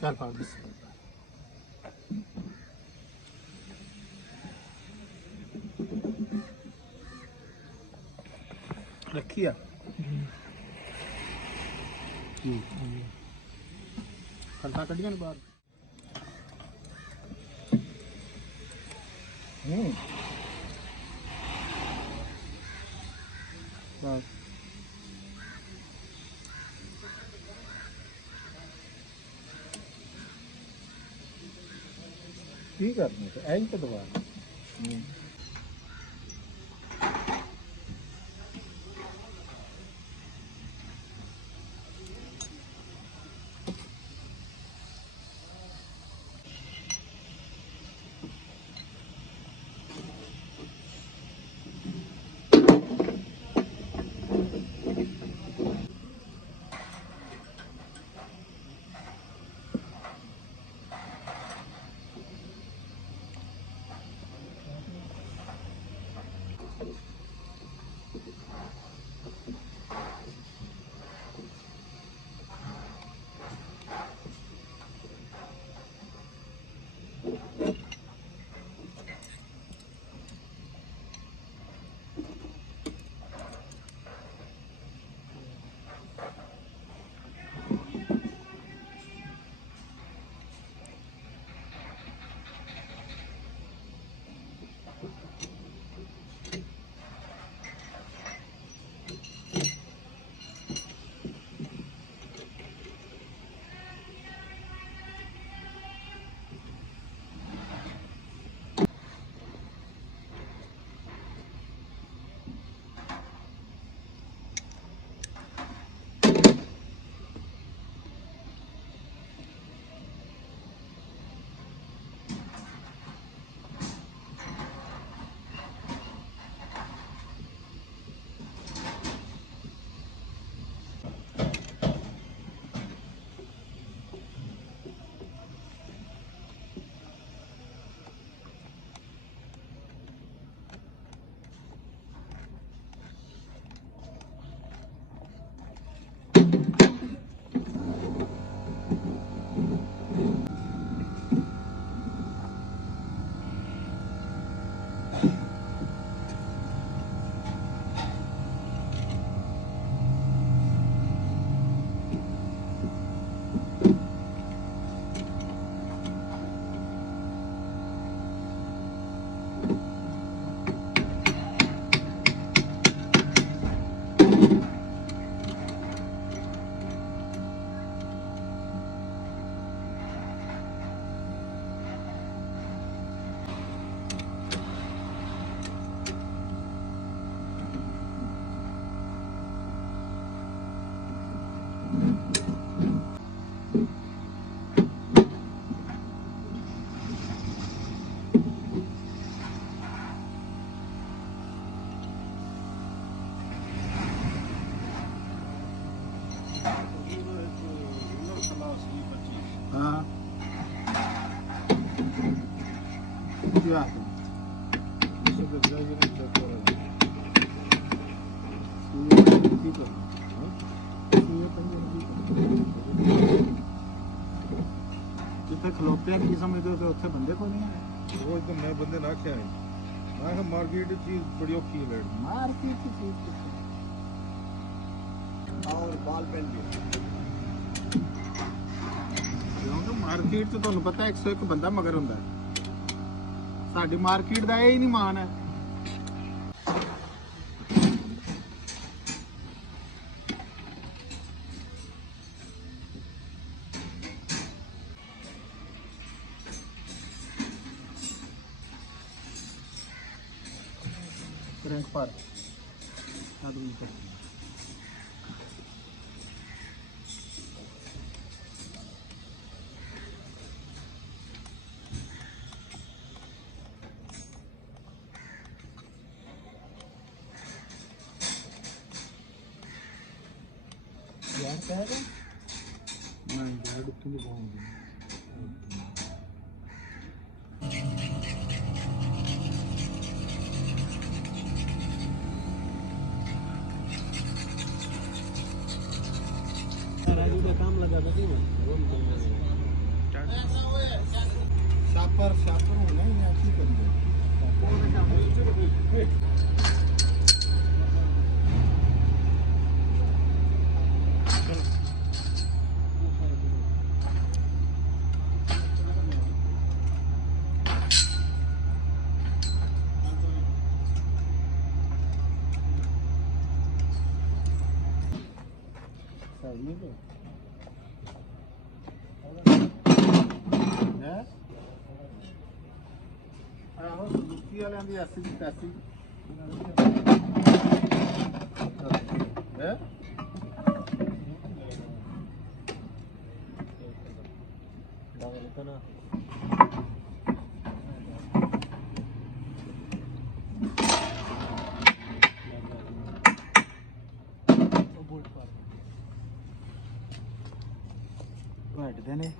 ਚੱਲ ਪਾ ਬਸ ਰੱਖੀ ਆ ਖਲਤਾ ਕੱਢੀਆਂ ਨੇ ਬਾਹਰ ਬਸ ਕੀ ਕਰਨਾ ਤੇ ਐਂ ਤਾਂ ਦਵਾ हाँ क्या जिथे खलोते हैं की समझते हो उत्थे बंदे को नहीं है वो एकदम मैं बंदे ना क्या है मैं मार्केट चीज बड़ी औखी है मार्केट की चीज और बाल पेन भी क्योंकि मार्केट तो ਤੁਹਾਨੂੰ ਪਤਾ 101 ਬੰਦਾ ਮਗਰ ਹੁੰਦਾ ਸਾਡੀ ਮਾਰਕੀਟ ਦਾ ਇਹ ਹੀ ਨਹੀਂ ਮਾਨ ਹੈ रैंक पर आदमी को यार क्या है मैं यार तुम बोलूंगी राजू का काम लगा था ਸ਼ਾਪਰ ਹੋਣਾ ਜਾਂ ਕੀ ਕਰੀਏ ਸਹੀ ਹੈ ਹੈ ਆਹੋ ਸੁਜ਼ੂਕੀ ਵਾਲਿਆਂ ਦੀ ਐਸੀ ਦੀ ਤੈਸੀ ਹੈ ਡਬਲ ਕਨਾ ਘਟਦੇ ਨੇ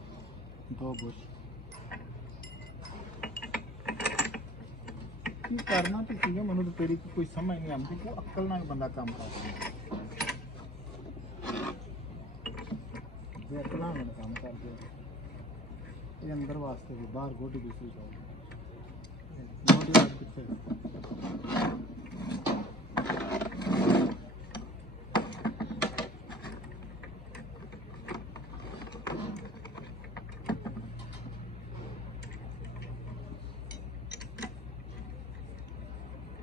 ਦੋ ਬੁਸ਼ ਕੀ ਕਰਨਾ ਤੁਸੀਂ ਨੇ ਮੈਨੂੰ ਤਾਂ ਤੇਰੀ ਕੋਈ ਸਮਝ ਨਹੀਂ ਆਉਂਦੀ ਕਿ ਅਕਲ ਨਾਲ ਬੰਦਾ ਕੰਮ ਕਰਦਾ ਇਹ ਅਕਲ ਨਾਲ ਕੰਮ ਕਰਦੇ ਇਹ ਅੰਦਰ ਵਾਸਤੇ ਵੀ ਬਾਹਰ ਗੋਡੀ ਵੀ ਸਹੀ ਜਾਓ ਗੋਡੀ ਵਾਸਤੇ ਕਿੱਥੇ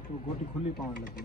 तो गोटी खुली पाने लगी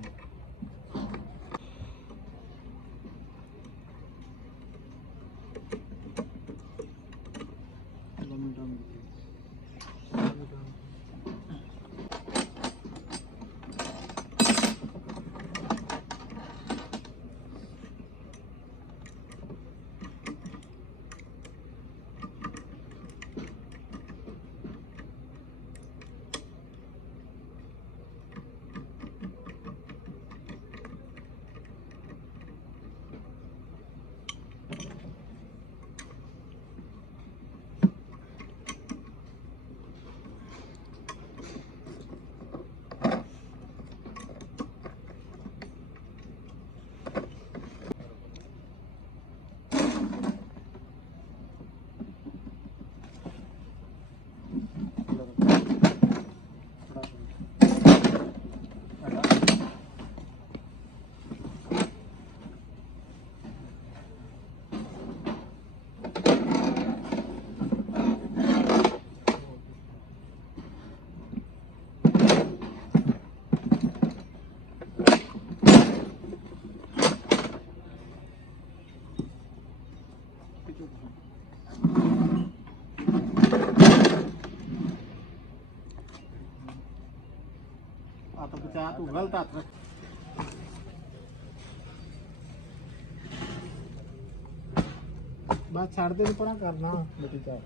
तो बचा तू गलत हाथ रख बस छड़ दे परा करना बेटी चार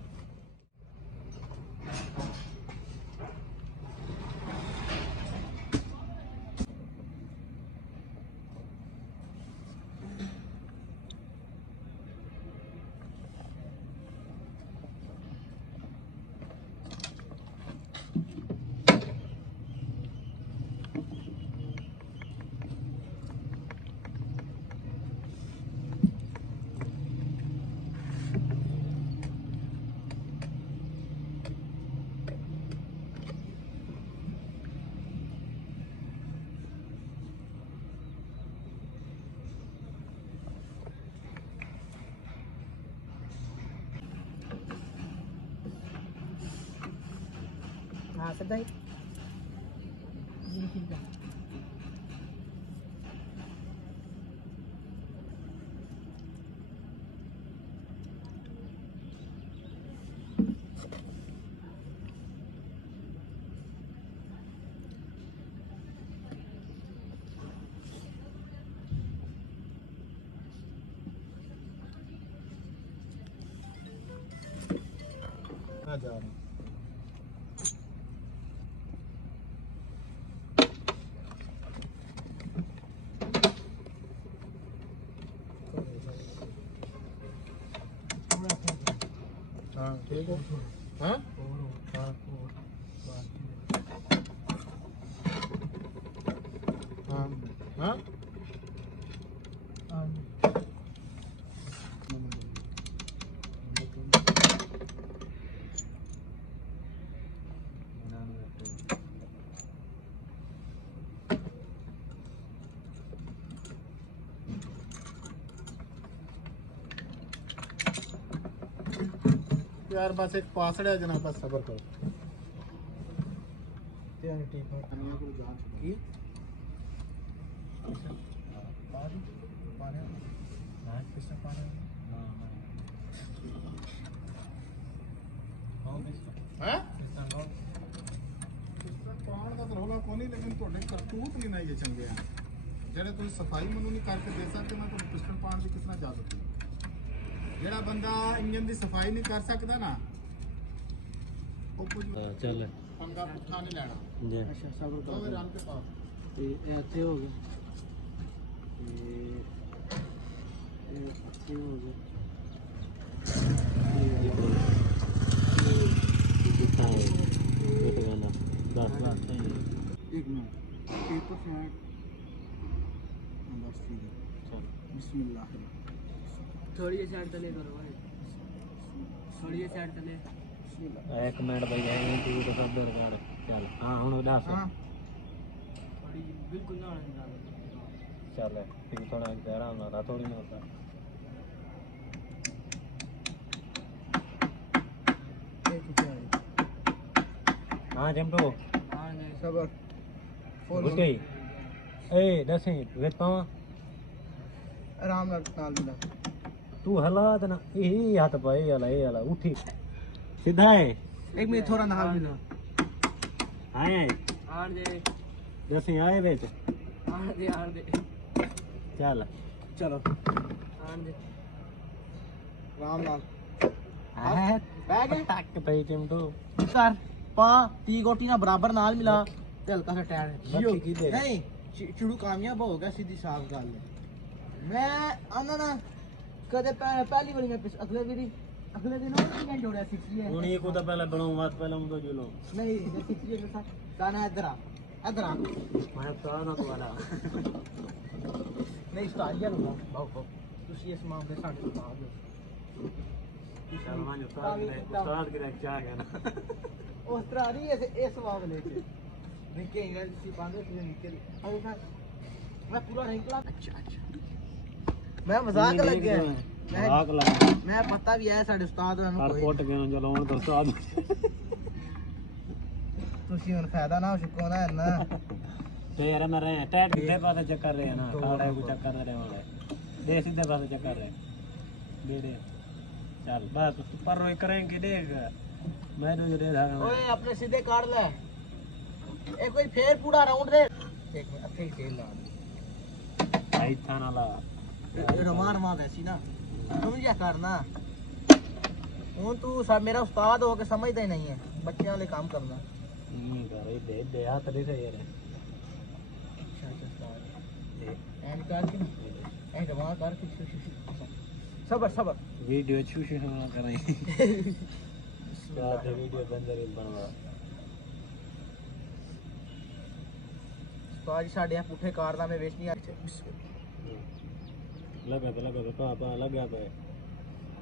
हाँ सीधा ही ना जा रहा हाँ ठीक है हाँ हाँ हाँ हाँ यार बस एक पासड़ है जनाब, बस सब्र करो। क्या ठीक है कन्या को जांच की पानी पानी ना किसने पानी ना हैं पान का तो रोला कोनी, लेकिन ਤੁਹਾਡੇ ਕਰਤੂਤ ਨਹੀਂ ਨਾ ਇਹ ਚੰਗੇ ਆ ਜਿਹੜੇ ਤੁਸੀਂ ਸਫਾਈ ਮੈਨੂੰ ਨਹੀਂ ਕਰਕੇ ਦੇ ਸਕਦੇ। ਮੈਂ ਤੁਹਾਨੂੰ ਪਿਸਟਲ ਪਾਣ ਦੀ ਕਿਸ ਤਰ੍ਹਾਂ ਜਾ ਸਕਦਾ? ਜਿਹੜਾ ਬੰਦਾ ਇੰਜਨ ਦੀ ਸਫਾਈ ਨਹੀਂ ਕਰ ਸਕਦਾ ਨਾ ਉਹ ਕੁਝ ਚੱਲ ਪੰਗਾ ਪੁੱਠਾ ਨਹੀਂ ਲੈਣਾ। ਜੀ ਅੱਛਾ ਸਬਰ ਕਰੋ ਫਿਰ ਰੰਗ ਤੇ ਪਾਓ। ਤੇ ਇਹ ਇੱਥੇ ਹੋ ਗਿਆ ਤੇ ਇਹ ਇੱਥੇ ਹੋ ਗਿਆ ਕਿੱਥਾ ਹੈ ਇਹ ਵਾਲਾ ਬਸ एक मिनट पेपर फ्लैट बस ठीक है चल बिस्मिल्लाह। थोड़ी ये साइड तले करो भाई, थोड़ी ये साइड तले। ਇੱਕ ਮਿੰਟ ਬਈ ਇਹ ਤੂੰ ਤਾਂ ਸਭ ਦਰ ਕਰ ਚੱਲ ਹਾਂ ਹੁਣ ਦੱਸ हाँ थोड़ी बिल्कुल ना आने डालो। ਚੱਲ ਠੀਕ ਥੋੜਾ ਗਹਿਰਾ ਹੁੰਦਾ ਥੋੜੀ ਨਾ ਹੁੰਦਾ एक चाहिए ਹਾਂ ਜੰਪੋ हाँ नहीं सबर ਗੁੱਟ ਗਈ ਏ ਦੱਸੇ ਵੇਤ ਪਾਵਾਂ आराम नाल मिला ਤੂੰ ਹਾਲਾਤ ਨਾ ਇਹ ਹੱਥ ਪਾਏ ਵਾਲਾ ਉੱਠੀ ਸਿੱਧਾ ਹੈ एक मिनट थोड़ा नाल मिला। ਆਏ आन दे ਦੱਸੇ ਆਏ ਵਿੱਚ आन दे ਚੱਲ चलो आन दे। आराम नाल ਹੈ बैग है ਟੱਕ ਪਈ ਚਿੰਟੂ कर पा ती गोटी ना बराबर नाल मिला ते हल्का सा टायर बाकी की दे? नहीं चिड़ू कामयाब हो गया, सीधी साफ गल है। मैं आना ना कदे पहली बारी मैं अगले दिन मैं जोड़या सीखी है ਹੁਣ ਇਹ ਕੋ ਤਾਂ ਪਹਿਲਾਂ ਬਣਾਉਂ ਵਾਸ ਪਹਿਲਾਂ ਉਹ ਜੁਲੋ नहीं ये सीखी है साथ गाना इधर आ ਮੈਂ ਤਾਂ ਨਾ ਤੁਹਾਡਾ नहीं उस्ताद यार बाबू ਤੁਸੀਂ ਇਸ ਮਾਮਲੇ ਸਾਡੇ ਉਸਤਾਦ ਹੋ। ਚੱਲ ਮੈਂ ਉਸਤਾਦ ਕਿਹੜਾ ਚਾਹ ਗਿਆ ਨਾ ਉਸ ਤਰ੍ਹਾਂ ਨਹੀਂ ਇਸ ਮਾਮਲੇ 'ਚ ਨਿੱਕੇ ਇੰਗਲਿਸ਼ ਦੀ ਬੰਦੇ ਸੀ ਨਿੱਕੇ ਅਰੇ मैं पूरा नहीं पढ़ा। अच्छा मैं मजाक लग गया ਆਕ ਲਾ मैं पता भी है साडे उस्ताद ਹਰ ਨੂੰ ਪੁੱਟ ਕੇ ਨੂੰ ਚਲਾਉਣ ਤੋਂ ਉਸਤਾਦ ਤੁਸੀਂ ਹੁਣ ਫਾਇਦਾ ਨਾ ਚੁੱਕੋ ਨਾ ਇੰਨਾ। ਤੇ ਯਾਰ ਮੈਂ ਰਹੇ ਟੈਟ ਕਿੱਥੇ ਪਾਸੇ ਚੱਕਰ ਰਹੇ ਨਾ ਕਾੜਾ ਕੋ ਚੱਕਰ ਰਹੇ ਵਾਲੇ ਦੇ ਸਿੱਧੇ ਪਾਸੇ ਚੱਕਰ ਰਹੇ ਦੇ ਚੱਲ ਬਸ ਤੂੰ ਪਰ ਰੋਈ ਕरेंगे देख मैं तो दे रहा ओए अपने सीधे काट ले एक कोई फेर पूरा राउंड दे एक मिनट अच्छे ही तेल ला भाई थाना ला रमान मां वैसी ना समझिया करना हूं तू सब मेरा उस्ताद हो के समझदा ही नहीं है बच्चे वाले काम करना। नहीं कर दे हाथ दे यार अच्छा उस्ताद एंड कर के एंड वहां कर के सबर वीडियो छूशी ना कराई यार वीडियो बंदर बनवा उस्ताद साडे पुठे कारनामे वेच नहीं आते। लगा पा लगा पे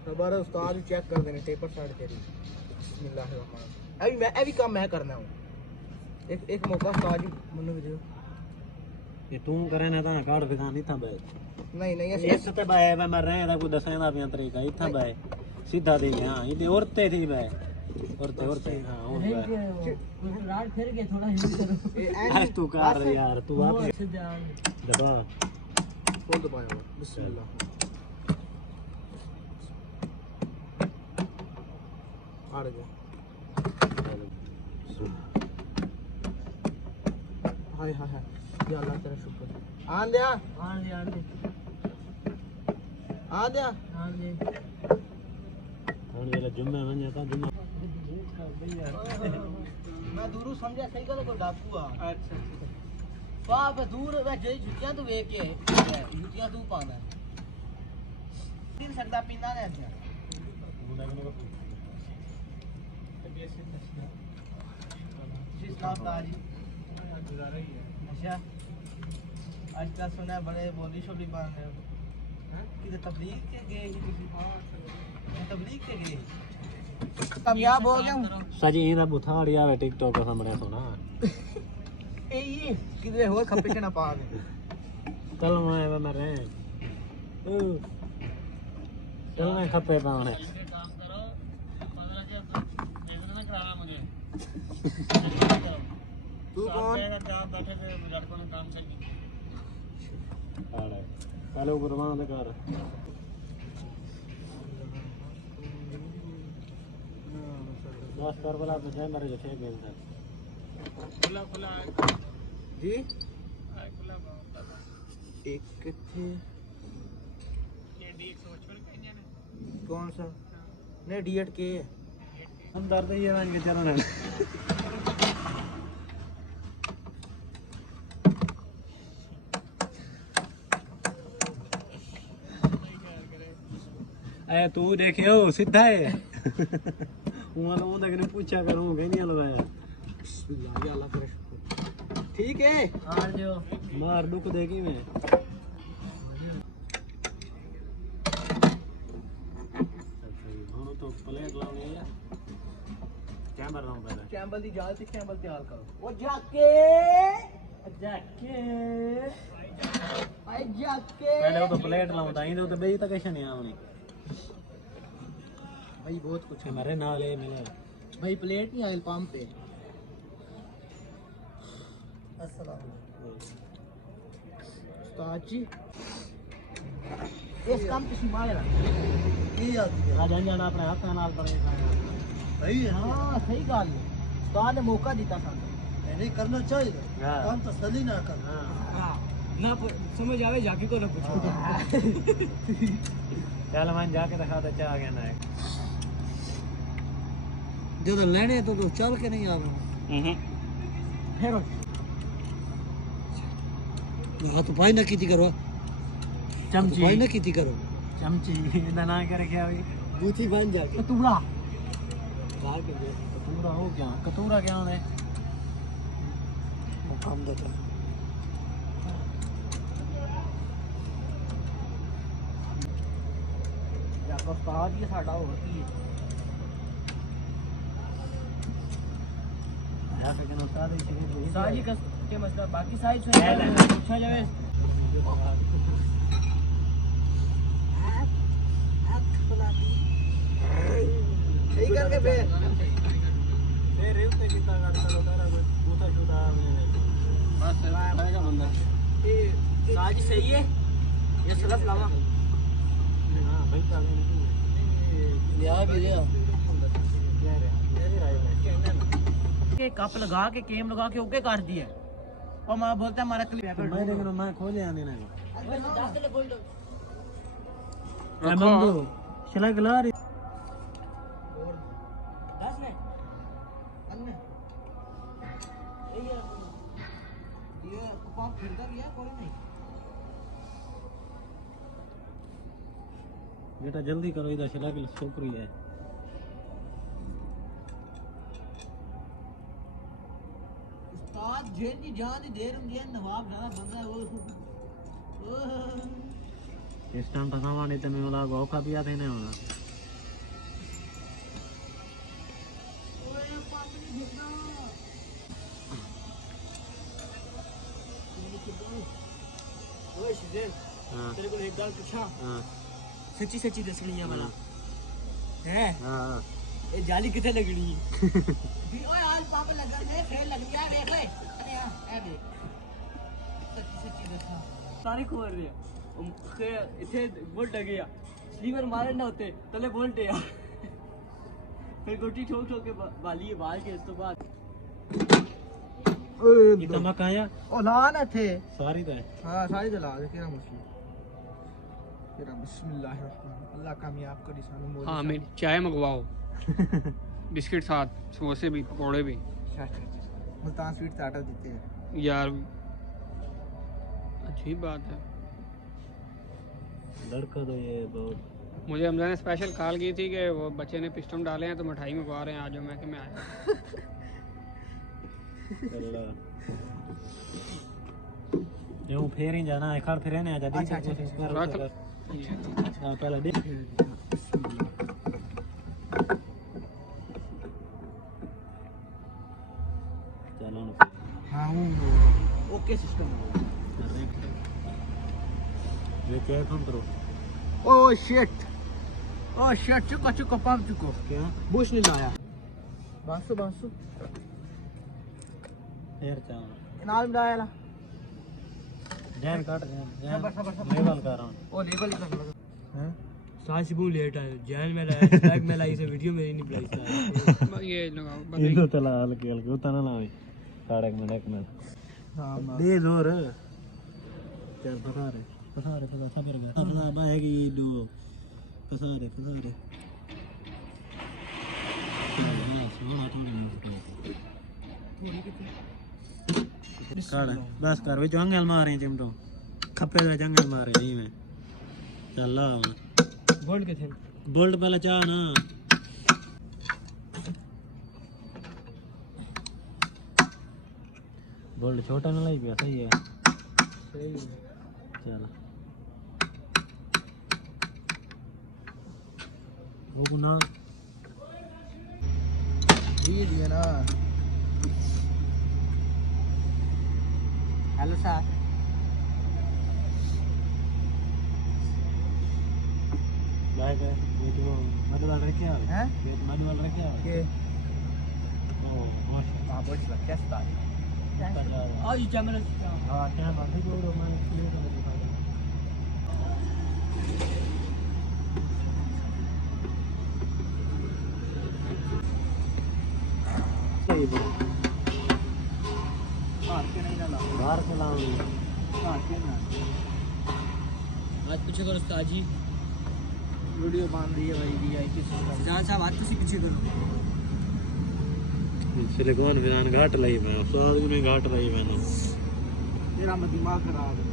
दोबारा उस्ताद चेक कर देने पेपर साइड तेरी बिस्मिल्लाहिर्रहमान। अभी काम मैं करना हूं एक मौका उस्ताद जी मनु भी दो। ये तू करे ना ता काट फिका नहीं था बे नहीं इस ते बे मैं रहे दा कोई दसेंदा पिया तरीका इथा बे सीधा दे हां ये औरते थी बे औरते हां और बे रात फिर के थोड़ा हिल करो। आज तू कर यार तू आप सीधे आन दे। दबा फुल दबाया हुआ बिस्मिल्लाह। आ गया हाय हाय हाय या अल्लाह तेरा शुक्र। आन दे आन दे हुन वेला जुम्मे वने ता जुम्मा मैं दूर समझा सही गल कोई डाकू आ। अच्छा बाप दूर वे जे जुतियां तू वेख के जुतियां तू पाना दिन सकदा पीना ने अच्छा इस्लाम दा जी अच्छा आजकल सुना बड़े बोली शोली बन रहे हो किधर तबलीग के गए ही किसी तबलीग के गए कामयाब हो गया हूं सजी दा बुथाड़ी आवे टिकटॉक सामने सुना ए किधर हो खप्पे के ना पा दे चल मैं रहे चल मैं खप्पे पाने तू कौन हेलो गुरमान दे घर दस कर बोला तो जाए मेरे जैसे गेम था जी एक थे कौन सा नहीं डीएट के हम दर्द ही है मैं के चलो ना ए तू देखियो सीधा है वो देखने पूछा करूं कहीं नहीं लगाया बिस्मिल्लाह या अल्लाह का शुक्र ठीक है हार जो मार दुख देगी मैं तो प्लेट लाऊंगी या कैमरा लाऊं पहले कैम्बल दी जाल से कैम्बल तैयार करो ओ जाके पहले वो तो प्लेट लाऊं ताई तो बेई तक कैसे नहीं आवनी भाई बहुत कुछ है हमारे नाल है मिले भाई प्लेट नहीं आयल पंप पे अस्सलाम उस्ताद जी इस काम पे मारे ना ये आ जाना अपने हाथ नाल पड़ेगा सही है हां सही गल है उस्ताद ने मौका दिता सानू नहीं करना चाहिए काम तसल्ली ना करना हां ना समझ आवे जाके को ना पूछो चल मैं जाके दिखा दे चा गया ना जो लेने तो चल के नहीं आवे फिर हाथ पाई ना कीती करो चमची पाई ना कीती करो चमची ना ना करे क्या हुई बूथी बन जाके कतूरा कतूरा हो क्या कतूरा क्या होने वो काम देता है या उस्ताद ये साडा होती है या फिर उस्ताद ही साजी का के मसला बाकी साइड से पूछा जावे सही करके फिर रेवते कितना करता लो तेरा कोई पूछा छूटा बस रहेगा बंदा ये साजी सही है ये सलफ लावा हां भाई का लिया भी लिया क्या रे मेरी राय में के कप लगा के केम लगा के ओके काट दिया और मां बोलता है हमारा क्लिप मैं लेकिन मैं खोले आने ना रखो बंदो चला गला रे दस ने अन्ने ये कपाल फिरता भी है कोई नहीं बेटा जल्दी करो इधर चला के छोकरी है उस्ताद जेल की जान दी देर हुंदी है नवाब ज्यादा बंदा है वो इस टाइम फसावा नहीं तो मैं वाला गौका भी आते नहीं होना ओए पाप नहीं देखना ओए शिजेल हां तेरे को एक गल पूछा हां सच्ची सच्ची दसनी है वाला है हां ये जाली किथे लगनी है भी ओए आज पाप लगा ने फेल लग गया देख ले अरे हां ए देख सच्ची सच्ची दसना सारी खबर दे इथे बोल गया लीवर मारे ना होते तले बोलते यार फिर गोटी ठोक ठोक के वाली है बाल के इस तो बाद ये तमक आया ओ ला ना थे सारी तो है हां सारी तो ला दे केरा मछली केरा बिस्मिल्लाहिर्रहमान अल्लाह कामयाब करी सानू मोल हाँ मेरी चाय मंगवाओ बिस्किट साथ समोसे भी पकौड़े भी मुल्तान स्वीट आटा देते हैं यार अजीब बात है लड़का तो ये बहुत मुझे हमजा ने स्पेशल कॉल की थी कि वो बच्चे ने पिस्टन डाले हैं तो मिठाई मंगवा रहे हैं आज मैं कि मैं आया यूं फेर ही जाना है खड़ फिर ने आ जा अच्छा, अच्छा, रख हां पहले देख चलो ना हां ओके सिस्टम ये क्या करो ओ शिट चुका चुका पंप चुको क्या बुश नहीं लाया बस बस फिर चाह नाल मिलाया ला जैन काट जैन सबर सबर सबर लेवल कर रहा हूं ओ लेवल ही कर हैं सास भी लेट आए जैन में लाया बैग में लाई से वीडियो मेरी नहीं बनाई ये लगाओ ये तो तला हल्के हल्के उतना ना लावे साढ़े एक मिनट हां दे जोर चल पसा रे सबर कर अपना बाहेगी ये दो पसा रे हां सोना थोड़ी काट बस कर वे जंगल मारे चिमटो खप्पे दा जंगल मारे नहीं मैं चल ला बोल्ट के थे बोल्ट पहले चाह ना बोल्ट छोटा ना लाई पिया सही है सही चल वो गुना ये दिया ना हेलो सर बैग है ये तो मतलब रखे है हैं ये मैनुअल रखे है के ओ बहुत हां बोल क्या स्टार्ट अच्छा आज कैमरा हां क्या बात है जो मैं क्लियर कर दिखा दूं सही बात हां के नहीं डाला बाहर से लाऊंगी हां के ना आज पीछे करो उस्ताद जी वीडियो बांध रही है भाई दी आई किस जहां साहब आज तुसी पीछे करो सिलिकॉन विरान घाट लाई मैं स्वाद में घाट लाई मैंने मेरा मत दिमाग खराब है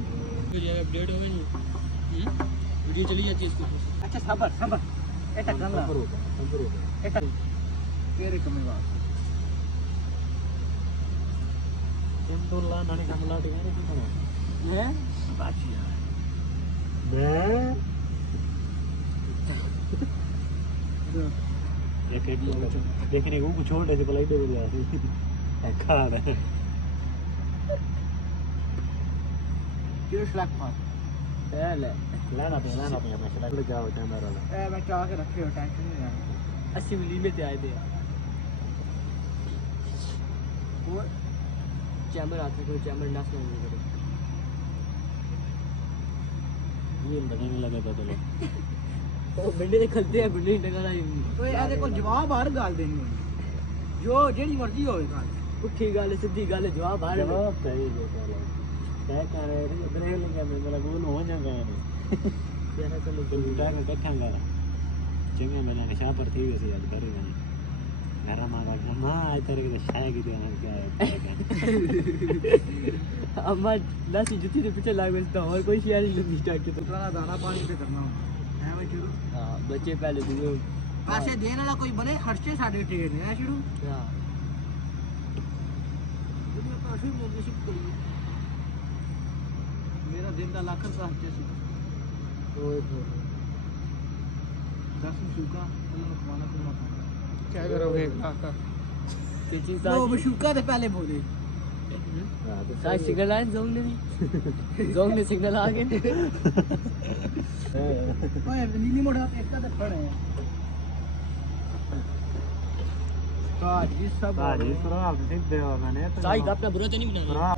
वीडियो अपडेट हो गई नहीं वीडियो चली जाती है इसको अच्छा सबर सबर एटा गंगा एटा तेरे कमी बात सिंदूरला नानी कमला टिकाने की बना है बाची यार मैं एक देखने को कुछ छोटे से पलाई दे दिया है खाड़ है क्यों स्लैक मार पहले लाना पे मैं चला ले जाओ कैमरा वाला ए मैं चाह के रखे हो टेंशन नहीं लेना 80 मिली में ते आए थे वो चैमर आते को चैमर नास नहीं करे ये लगने लगा था चलो ओ बंदे ने खलते हैं गुंडे टकरा तो ये देखो जवाब हर गाल देनी जो जेडी मर्जी होवे गाल पुठी गाल सीधी गाल जवाब हर जवाब सही है चलो क्या कर रहे हैं इधर ही लगा मैं मेरा बोल हो जाएगा यार तेरा चलो तो उठा के कठांगा चंगे मैंने नशा पर थी वैसे याद करेगा घर मां का मां आई तरह के शाय की देना क्या है अम्मा लासी जुती के पीछे लाग बसता और कोई शेयर नहीं स्टार्ट के तो दाना पानी पे करना है भाई शुरू हां बच्चे पहले वीडियो पैसे देने वाला कोई बने खर्चे साडे ट्रेड है शुरू हां वीडियो पैसे मेंबरशिप करिए मेरा दिन का लाख का खर्चे से ओए हो 10 शुका अल्लाह खाना खुना क्या करोगे काका वो बशुका से पहले बोले साइ सिग्नल आए जोंग ने सिग्नल आ गए ओए नीली मोड़ा एक का तो खड़े हैं जी सब बाजी सुराब सीधे और मैंने साइ का अपना बुरा तो नहीं बना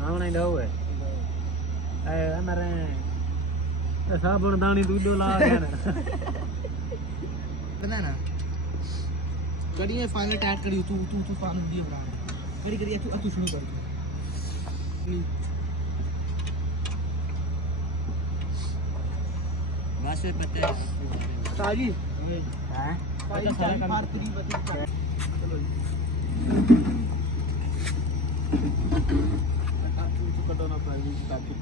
हां नहीं दो है ए मेरे साबुन दानी दूध ला गया बनाना करिए फाइनल टैग करियो तू फाइनल वीडियो बना करिए तू शुरू कर बस पता है साजी हैं पता सारा काम चलो जी कटोना प्राइवेट ताकि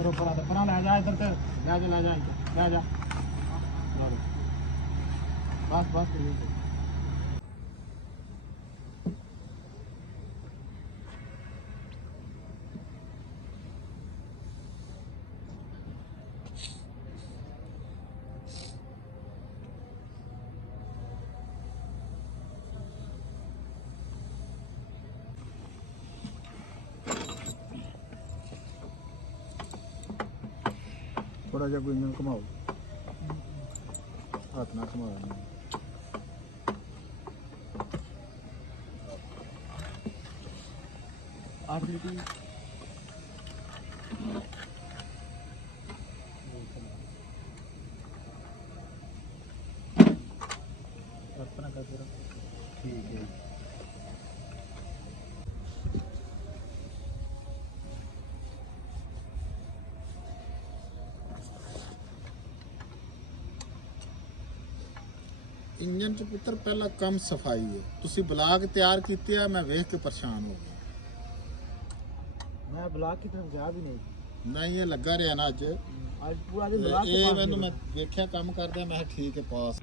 परा ले जा इधर से ले जा बस ਥੋੜਾ ਜਿਹਾ ਕੋਈ ਇੰਜਨ ਘੁਮਾਓ ਹੱਥ ਨਾਲ ਘੁਮਾਓ ਇਹਨੂੰ। 8 लीटर अपना कर दे ਠੀਕ ਹੈ। ਇੰਜਨ ਚ ਪੁੱਤਰ ਪਹਿਲਾ ਕੰਮ ਸਫਾਈ ਹੈ। ਤੁਸੀਂ ਬਲਾਕ ਤਿਆਰ ਕੀਤੇ ਆ, ਮੈਂ ਵੇਖ ਕੇ ਪਰੇਸ਼ਾਨ ਹੋ ਗਿਆ। मैं ब्लॉक की तरफ जा भी नहीं ਨਹੀਂ ਇਹ ਲੱਗਾ ਰਿਹਾ ਨਾ ਅੱਜ आज पूरा दिन ब्लॉक के ਇਹ पास ਮੈਨੂੰ ही ਮੈਂ ਵੇਖਿਆ ਕੰਮ ਕਰਦਾ, ਮੈਂ ਕਿਹਾ ਠੀਕ ਹੈ ਪਾਸ।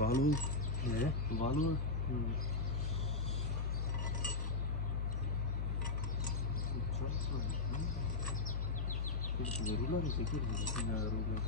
वालू वालू जरूर है जरूर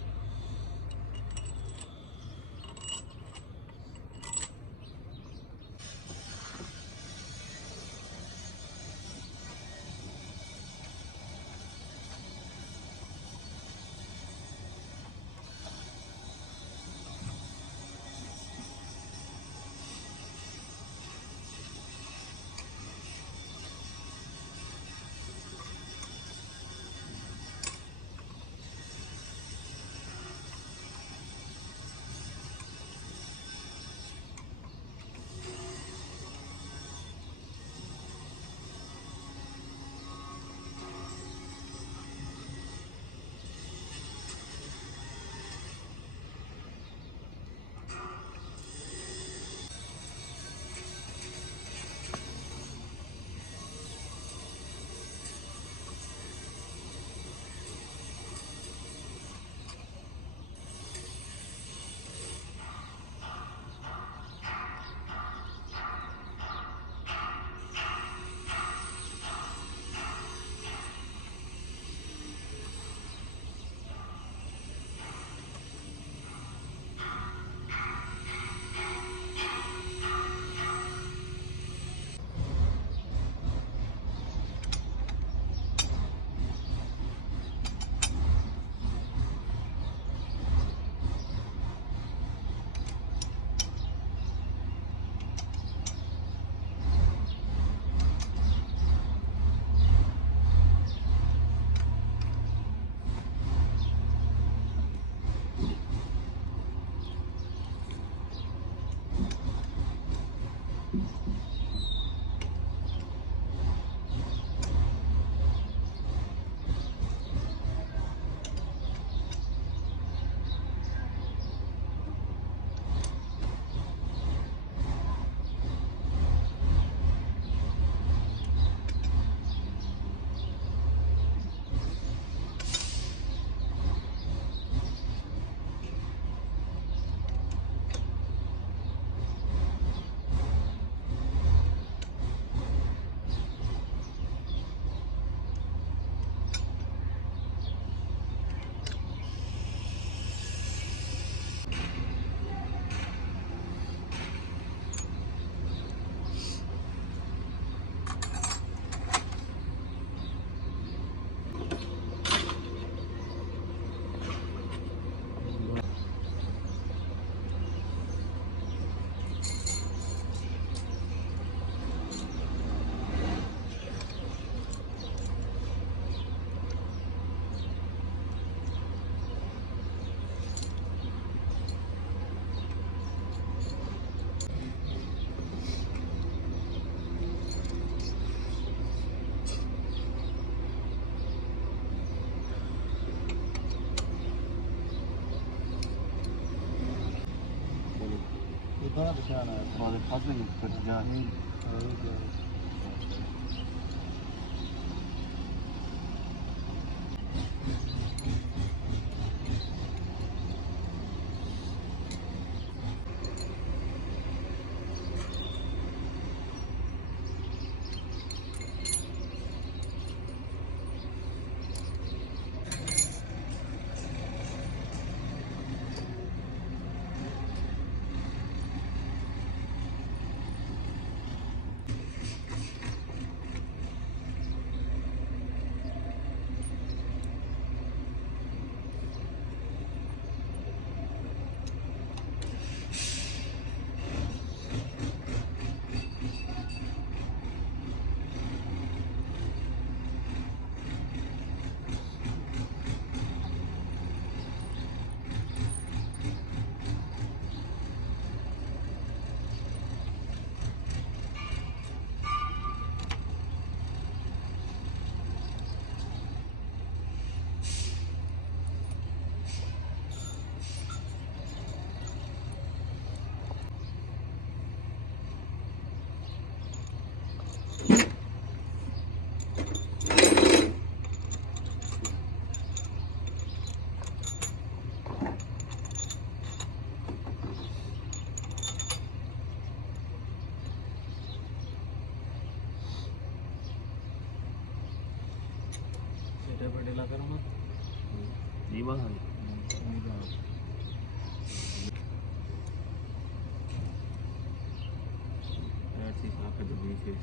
ਬਚਾਣਾ ਬਾਅਦ ਫਸ ਗਏ ਕਰ ਜਾ ਛੋਟੇ ਵੱਡੇ ਲਾ ਕਰੂੰਗਾ ਜੀ ਬਸ ऐसी साफ है तो बीच है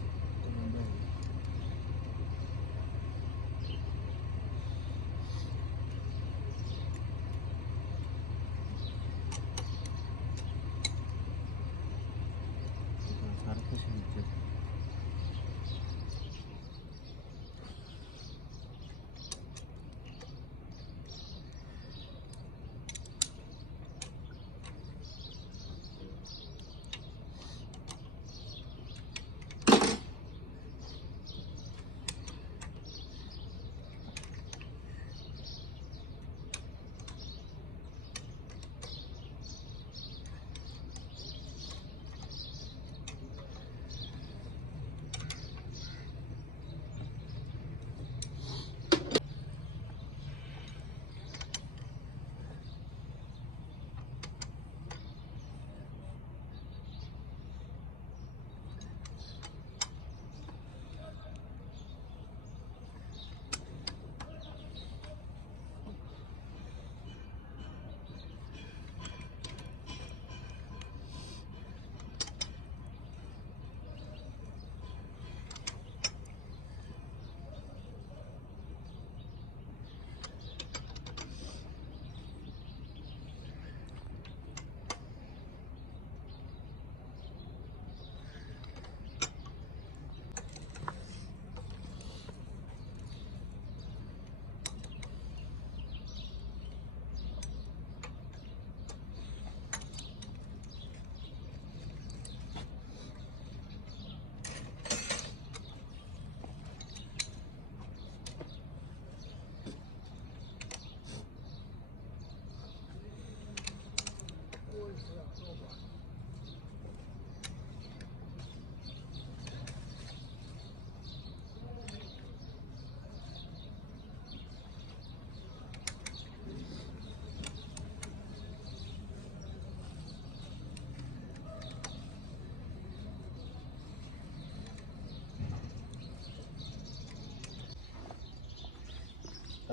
सारा कुछ नीचे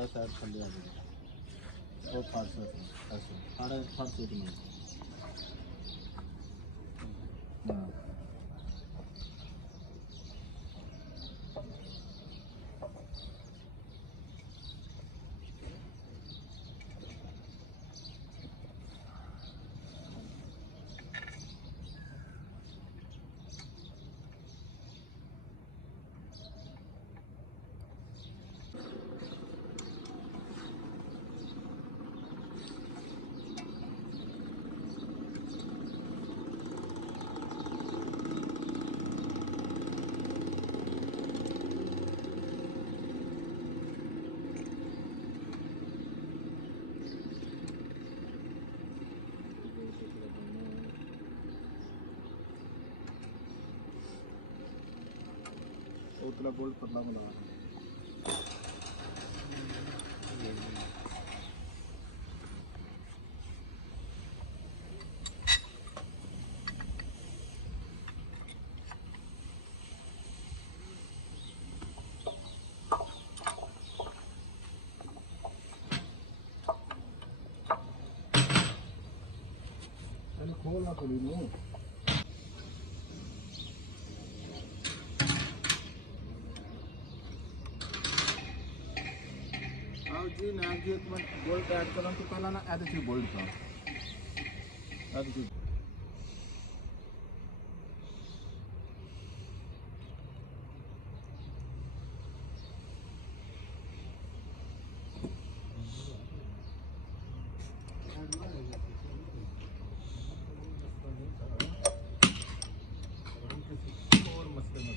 साइड थल्ले आ जाएगा वो फर्श ऐसे सारे फर्श एक में हाँ उतला बोल्ट पतला मिला खोलना थोड़ी नो आओ जी ना जी एक मिनट बोल्ट ऐड करना तो पहला ना ऐड थी बोल्ट का ऐड थी और मसले में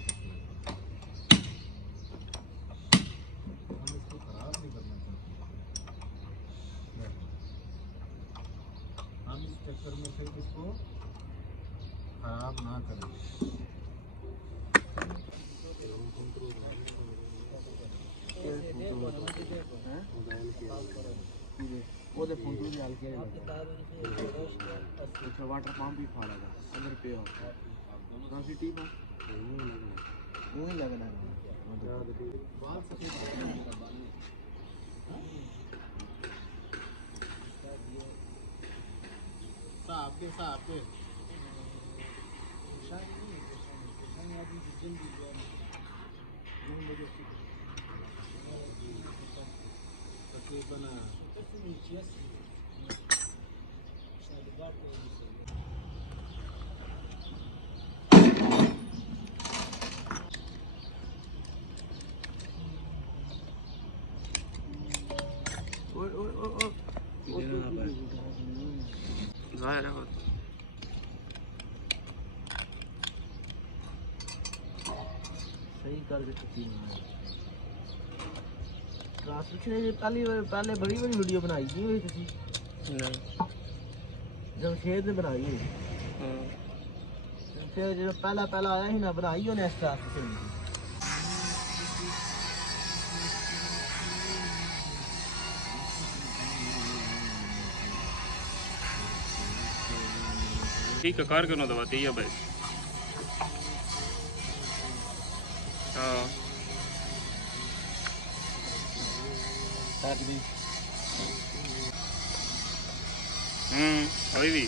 हम इसको खराब नहीं करना चाहते हम इस चक्कर में से इसको खराब ना करें ਉਹਦੇ ਫੋਟੋ ਦੇ ਹਲਕੇ ਅੱਛਾ ਵਾਟਰ ਪੰਪ ਵੀ ਖਾ ਲਗਾ ਅੰਦਰ ਪਿਆ ਨਾ ਸਿਟੀ ਪਾ ਉਹ ਹੀ ਲੱਗਣਾ ਬਾਲ ਸਫੇਦ साहब के तकरीबन सही करके छुट्टी ट्रांसमिशन पहले बड़ी बड़ी वीडियो बनाई थी हुई थी जमशेद ने बनाई हुई फिर जो पहला आया ही ना बनाई उन्हें इस ट्रांसमिशन ठीक है कार क्यों दबाती है भाई हाँ अभी भी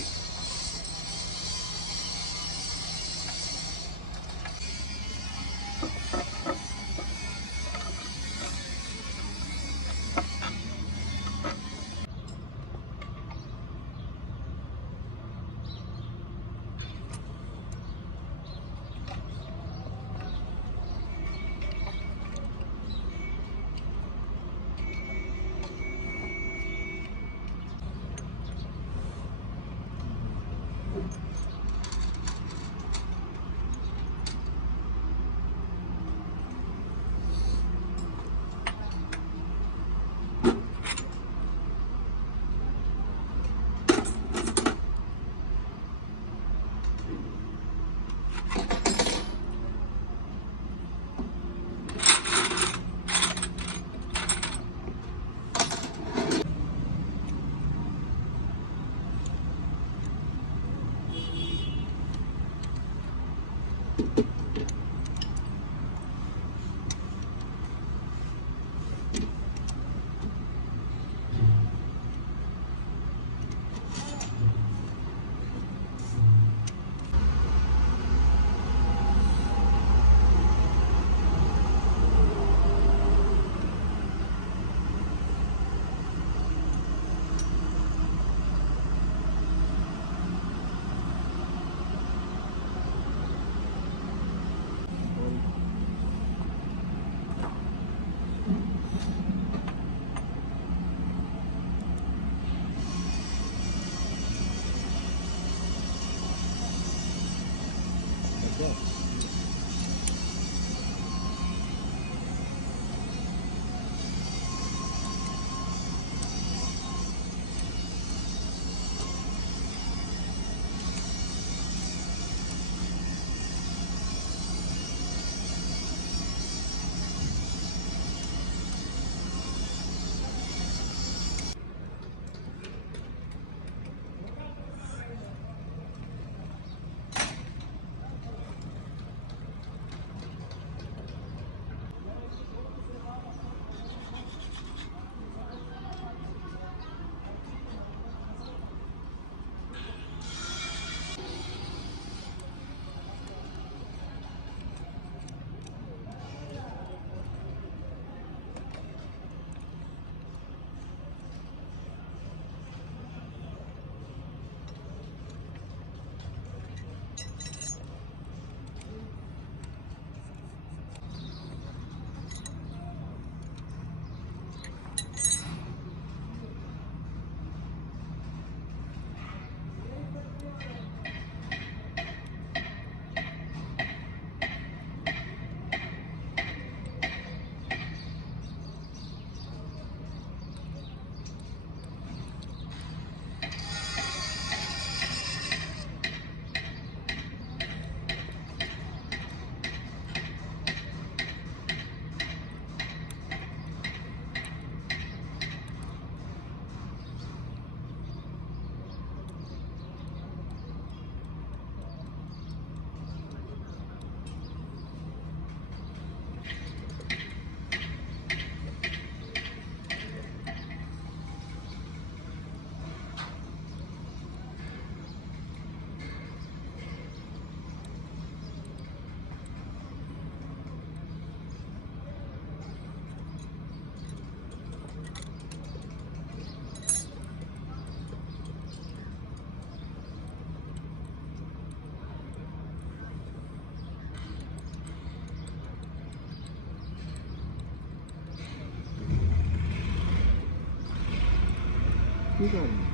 ਕੀ ਕਰਨਾ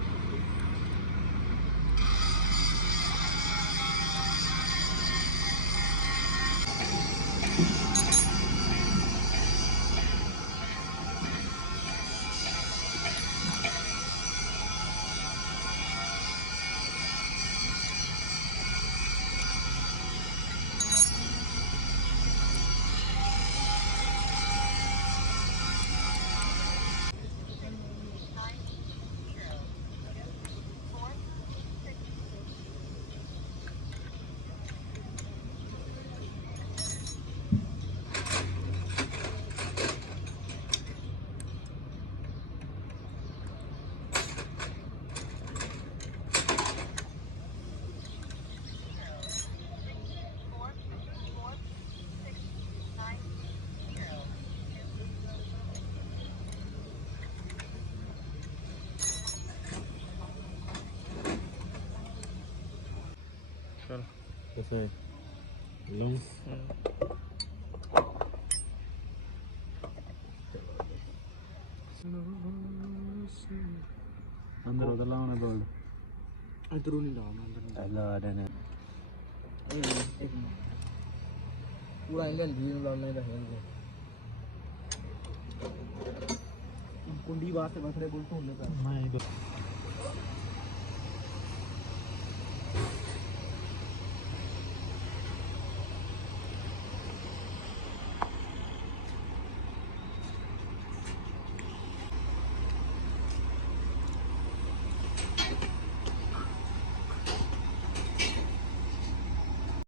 चल कैसा है लूं अंदर उधर लाने बोल अंदरों नहीं लाओ अंदर ला देने एक पूरा इंजन भी लाने का है कुंडी वास्ते बसरे बोल तो होने का मैं